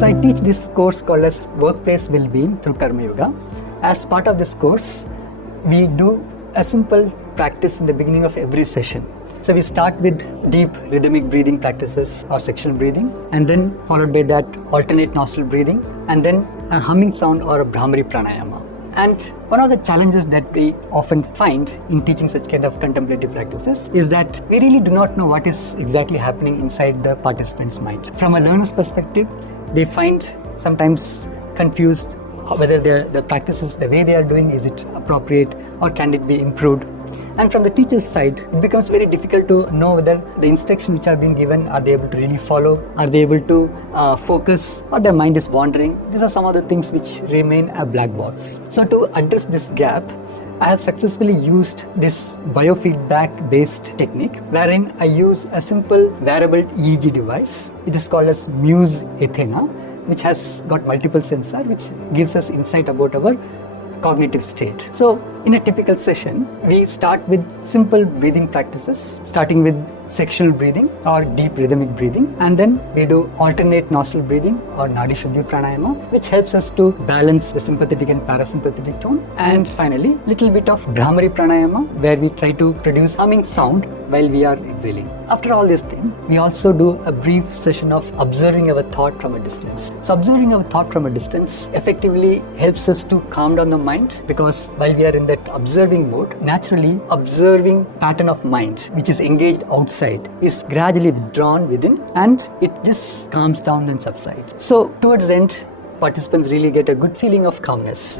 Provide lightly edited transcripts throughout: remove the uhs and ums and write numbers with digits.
So I teach this course called as Workplace Wellbeing through Karma Yoga. As part of this course, we do a simple practice in the beginning of every session. So we start with deep rhythmic breathing practices or sectional breathing, and then followed by that alternate nostril breathing, and then a humming sound or a Brahmari pranayama. And one of the challenges that we often find in teaching such kind of contemplative practices is that we really do not know what is exactly happening inside the participant's mind. From a learner's perspective, they find sometimes confused whether the practices, the way they are doing, is it appropriate or can it be improved. And from the teacher's side, it becomes very difficult to know whether the instructions which have been given, are they able to really follow, are they able to focus, or their mind is wandering. These are some of the things which remain a black box. So to address this gap, I have successfully used this biofeedback-based technique, wherein I use a simple wearable EEG device. It is called as Muse Athena, which has got multiple sensors, which gives us insight about our cognitive state. So in a typical session, we start with simple breathing practices, starting with sectional breathing or deep rhythmic breathing, and then we do alternate nostril breathing or Nadi Shuddhi pranayama, which helps us to balance the sympathetic and parasympathetic tone. And finally, little bit of Brahmari pranayama, where we try to produce humming sound while we are exhaling. After all these things, we also do a brief session of observing our thought from a distance. So observing our thought from a distance effectively helps us to calm down the mind, because while we are in that observing mode, naturally observing pattern of mind which is engaged outside is gradually withdrawn within, and it just calms down and subsides. So towards the end, participants really get a good feeling of calmness.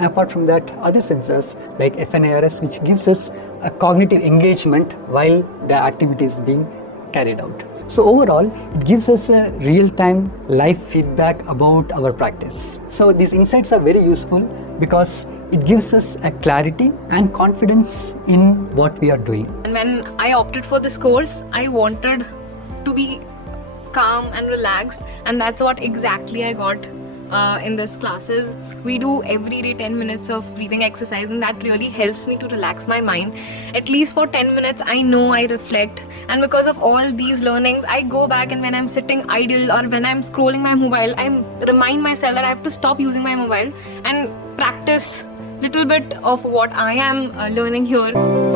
Apart from that, other sensors like FNARS, which gives us a cognitive engagement while the activity is being carried out. So overall, it gives us a real-time live feedback about our practice. So these insights are very useful because it gives us a clarity and confidence in what we are doing. And when I opted for this course, I wanted to be calm and relaxed, and that's what exactly I got in this classes. We do every day 10 minutes of breathing exercise, and that really helps me to relax my mind. At least for 10 minutes, I know I reflect, and because of all these learnings, I go back, and when I'm sitting idle or when I'm scrolling my mobile, I remind myself that I have to stop using my mobile and practice little bit of what I am learning here.